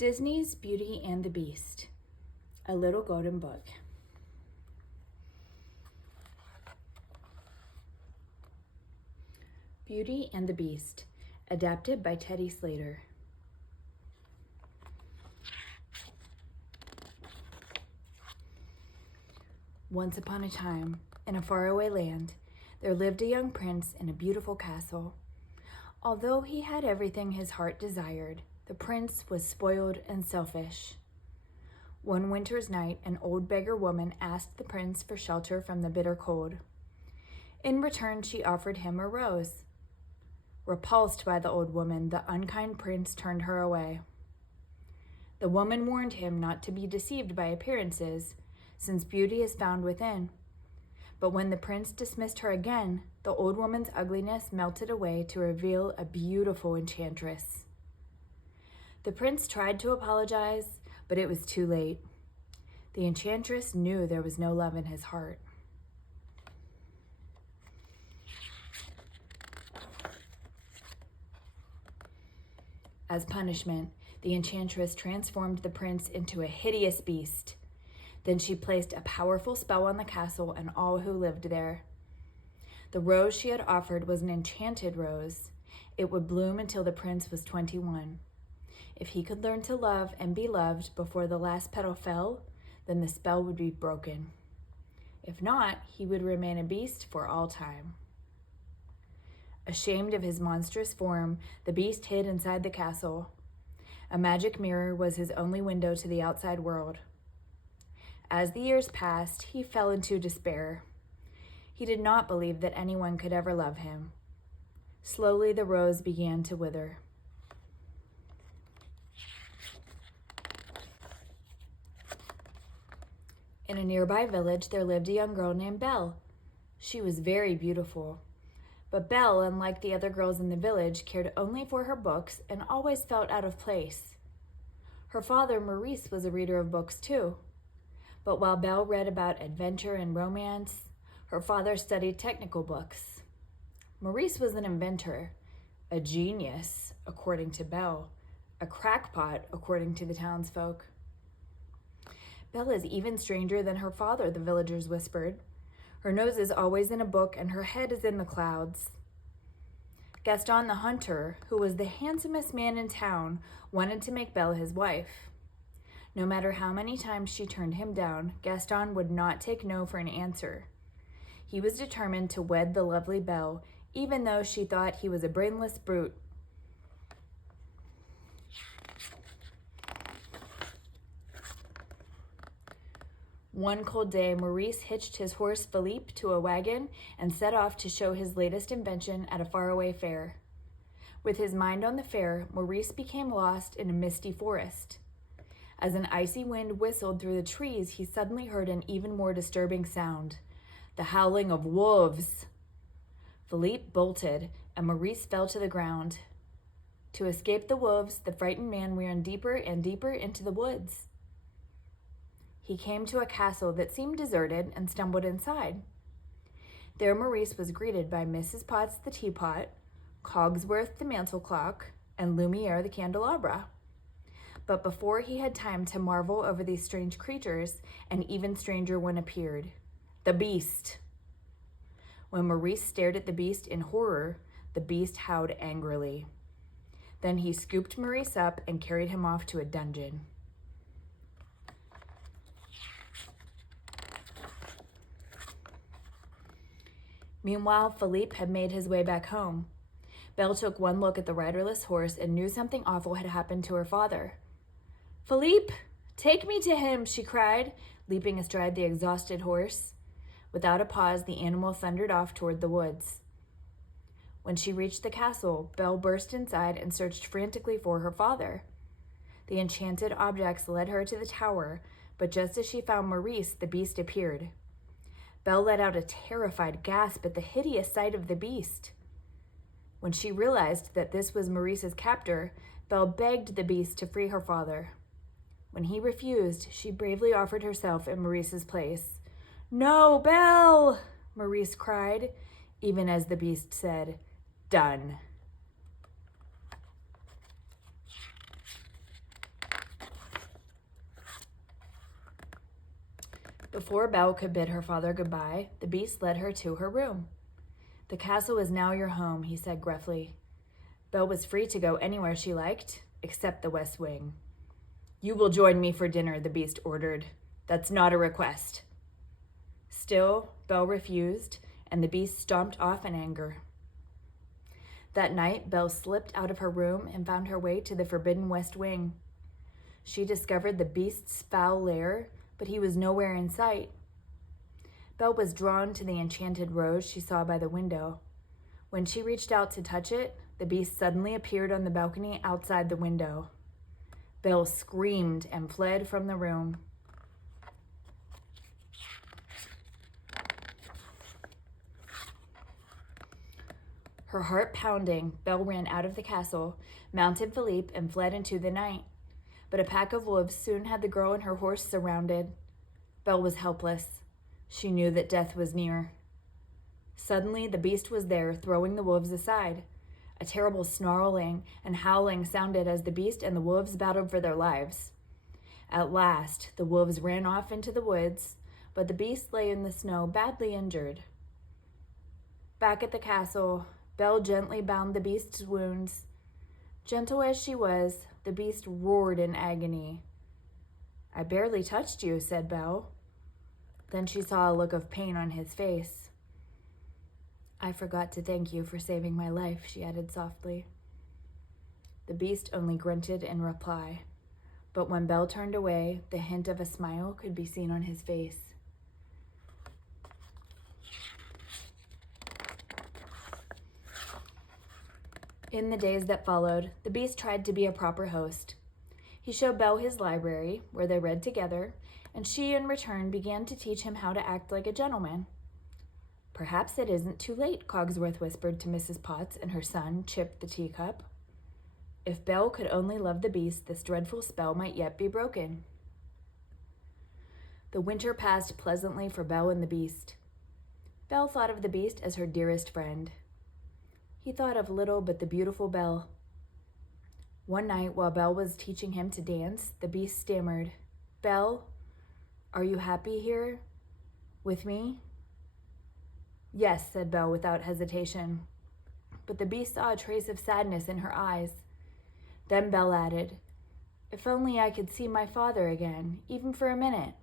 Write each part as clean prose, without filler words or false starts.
Disney's Beauty and the Beast, a little golden book. Beauty and the Beast, adapted by Teddy Slater. Once upon a time, in a faraway land, there lived a young prince in a beautiful castle. Although he had everything his heart desired, the prince was spoiled and selfish. One winter's night, an old beggar woman asked the prince for shelter from the bitter cold. In return, she offered him a rose. Repulsed by the old woman, the unkind prince turned her away. The woman warned him not to be deceived by appearances, since beauty is found within. But when the prince dismissed her again, the old woman's ugliness melted away to reveal a beautiful enchantress. The prince tried to apologize, but it was too late. The enchantress knew there was no love in his heart. As punishment, the enchantress transformed the prince into a hideous beast. Then she placed a powerful spell on the castle and all who lived there. The rose she had offered was an enchanted rose. It would bloom until the prince was 21. If he could learn to love and be loved before the last petal fell, then the spell would be broken. If not, he would remain a beast for all time. Ashamed of his monstrous form, the beast hid inside the castle. A magic mirror was his only window to the outside world. As the years passed, he fell into despair. He did not believe that anyone could ever love him. Slowly, the rose began to wither. In a nearby village, there lived a young girl named Belle. She was very beautiful. But Belle, unlike the other girls in the village, cared only for her books and always felt out of place. Her father, Maurice, was a reader of books too. But while Belle read about adventure and romance, her father studied technical books. Maurice was an inventor, a genius, according to Belle, a crackpot, according to the townsfolk. Belle is even stranger than her father, the villagers whispered. Her nose is always in a book and her head is in the clouds. Gaston the hunter, who was the handsomest man in town, wanted to make Belle his wife. No matter how many times she turned him down, Gaston would not take no for an answer. He was determined to wed the lovely Belle, even though she thought he was a brainless brute. One cold day, Maurice hitched his horse Philippe to a wagon and set off to show his latest invention at a faraway fair. With his mind on the fair, Maurice became lost in a misty forest. As an icy wind whistled through the trees, he suddenly heard an even more disturbing sound, the howling of wolves. Philippe bolted, and Maurice fell to the ground. To escape the wolves, the frightened man ran deeper and deeper into the woods. He came to a castle that seemed deserted and stumbled inside. There Maurice was greeted by Mrs. Potts the teapot, Cogsworth the mantel clock, and Lumiere the candelabra. But before he had time to marvel over these strange creatures, an even stranger one appeared, the beast. When Maurice stared at the beast in horror, the beast howled angrily. Then he scooped Maurice up and carried him off to a dungeon. Meanwhile, Philippe had made his way back home. Belle took one look at the riderless horse and knew something awful had happened to her father. "Philippe, take me to him," she cried, leaping astride the exhausted horse. Without a pause, the animal thundered off toward the woods. When she reached the castle, Belle burst inside and searched frantically for her father. The enchanted objects led her to the tower, but just as she found Maurice, the beast appeared. Belle let out a terrified gasp at the hideous sight of the beast. When she realized that this was Maurice's captor, Belle begged the beast to free her father. When he refused, she bravely offered herself in Maurice's place. "No, Belle!" Maurice cried, even as the beast said, "Done." Before Belle could bid her father goodbye, the beast led her to her room. "The castle is now your home," he said gruffly. Belle was free to go anywhere she liked, except the West Wing. "You will join me for dinner," the beast ordered. "That's not a request." Still, Belle refused, and the beast stomped off in anger. That night, Belle slipped out of her room and found her way to the forbidden West Wing. She discovered the beast's foul lair, but he was nowhere in sight. Belle was drawn to the enchanted rose she saw by the window. When she reached out to touch it, the beast suddenly appeared on the balcony outside the window. Belle screamed and fled from the room. Her heart pounding, Belle ran out of the castle, mounted Philippe, and fled into the night. But a pack of wolves soon had the girl and her horse surrounded. Belle was helpless. She knew that death was near. Suddenly, the beast was there, throwing the wolves aside. A terrible snarling and howling sounded as the beast and the wolves battled for their lives. At last, the wolves ran off into the woods, but the beast lay in the snow, badly injured. Back at the castle, Belle gently bound the beast's wounds. Gentle as she was, the beast roared in agony. "I barely touched you," said Belle. Then she saw a look of pain on his face. "I forgot to thank you for saving my life," she added softly. The beast only grunted in reply, but when Belle turned away, the hint of a smile could be seen on his face. In the days that followed, the beast tried to be a proper host. He showed Belle his library, where they read together, and she, in return, began to teach him how to act like a gentleman. "Perhaps it isn't too late," Cogsworth whispered to Mrs. Potts and her son, Chip the teacup. If Belle could only love the beast, this dreadful spell might yet be broken. The winter passed pleasantly for Belle and the beast. Belle thought of the beast as her dearest friend. He thought of little but the beautiful Belle. One night, while Belle was teaching him to dance, the beast stammered, "Belle, are you happy here? With me?" "Yes," said Belle without hesitation. But the beast saw a trace of sadness in her eyes. Then Belle added, "If only I could see my father again, even for a minute."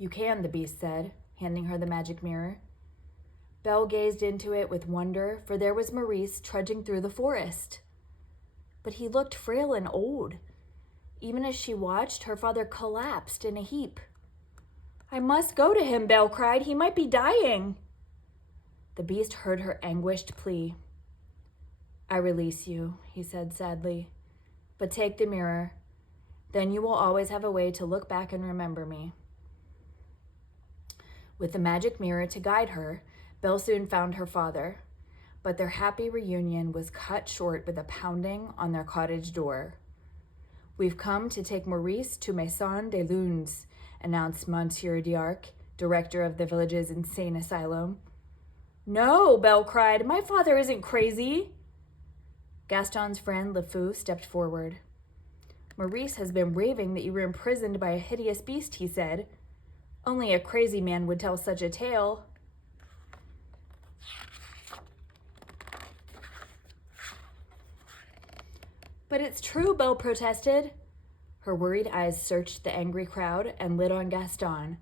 "You can," the beast said, handing her the magic mirror. Belle gazed into it with wonder, for there was Maurice trudging through the forest. But he looked frail and old. Even as she watched, her father collapsed in a heap. "I must go to him," Belle cried. "He might be dying." The beast heard her anguished plea. "I release you," he said sadly. "But take the mirror. Then you will always have a way to look back and remember me." With the magic mirror to guide her, Belle soon found her father. But their happy reunion was cut short with a pounding on their cottage door. "We've come to take Maurice to Maison des Lunes," announced Monsieur d'Arc, director of the village's insane asylum. "No," Belle cried. "My father isn't crazy." Gaston's friend LeFou stepped forward. "Maurice has been raving that you were imprisoned by a hideous beast," he said. "Only a crazy man would tell such a tale." "But it's true," Belle protested. Her worried eyes searched the angry crowd and lit on Gaston.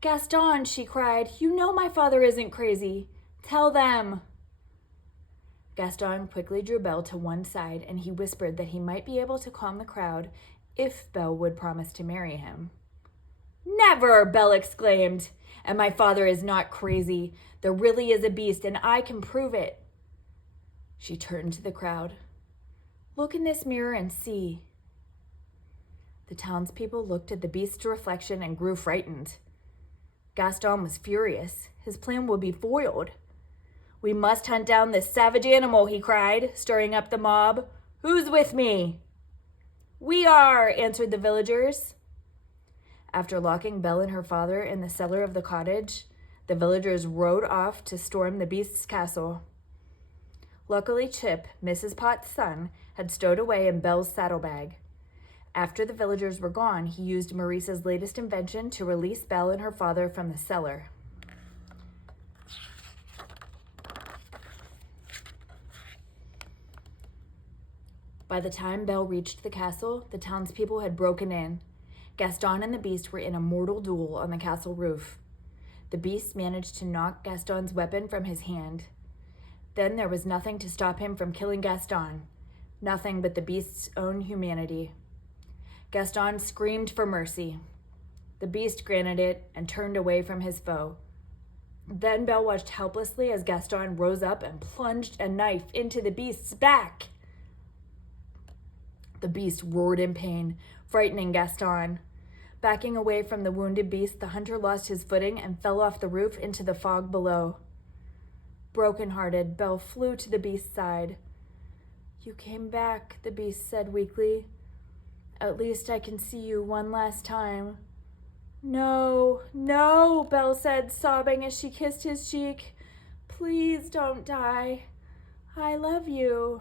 "Gaston," she cried, "you know my father isn't crazy. Tell them." Gaston quickly drew Belle to one side, and he whispered that he might be able to calm the crowd if Belle would promise to marry him. "Never!" Belle exclaimed. "And my father is not crazy. There really is a beast, and I can prove it." She turned to the crowd. "Look in this mirror and see." The townspeople looked at the beast's reflection and grew frightened. Gaston was furious. His plan would be foiled. "We must hunt down this savage animal," he cried, stirring up the mob. "Who's with me?" "We are," answered the villagers. After locking Belle and her father in the cellar of the cottage, the villagers rode off to storm the beast's castle. Luckily, Chip, Mrs. Potts' son, had stowed away in Belle's saddlebag. After the villagers were gone, he used Maurice's latest invention to release Belle and her father from the cellar. By the time Belle reached the castle, the townspeople had broken in. Gaston and the Beast were in a mortal duel on the castle roof. The Beast managed to knock Gaston's weapon from his hand. Then there was nothing to stop him from killing Gaston, nothing but the Beast's own humanity. Gaston screamed for mercy. The Beast granted it and turned away from his foe. Then Belle watched helplessly as Gaston rose up and plunged a knife into the Beast's back. The Beast roared in pain, frightening Gaston. Backing away from the wounded Beast, the hunter lost his footing and fell off the roof into the fog below. Broken-hearted, Belle flew to the Beast's side. "You came back," the Beast said weakly. "At least I can see you one last time." "No, no," Belle said, sobbing as she kissed his cheek. "Please don't die. I love you."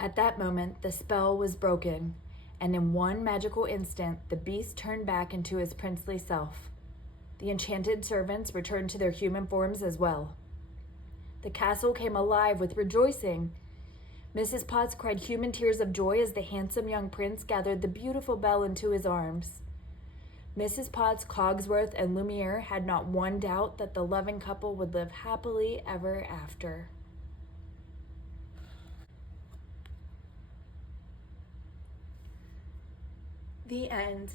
At that moment, the spell was broken, and in one magical instant, the Beast turned back into his princely self. The enchanted servants returned to their human forms as well. The castle came alive with rejoicing. Mrs. Potts cried human tears of joy as the handsome young prince gathered the beautiful Belle into his arms. Mrs. Potts, Cogsworth, and Lumiere had not one doubt that the loving couple would live happily ever after. The end.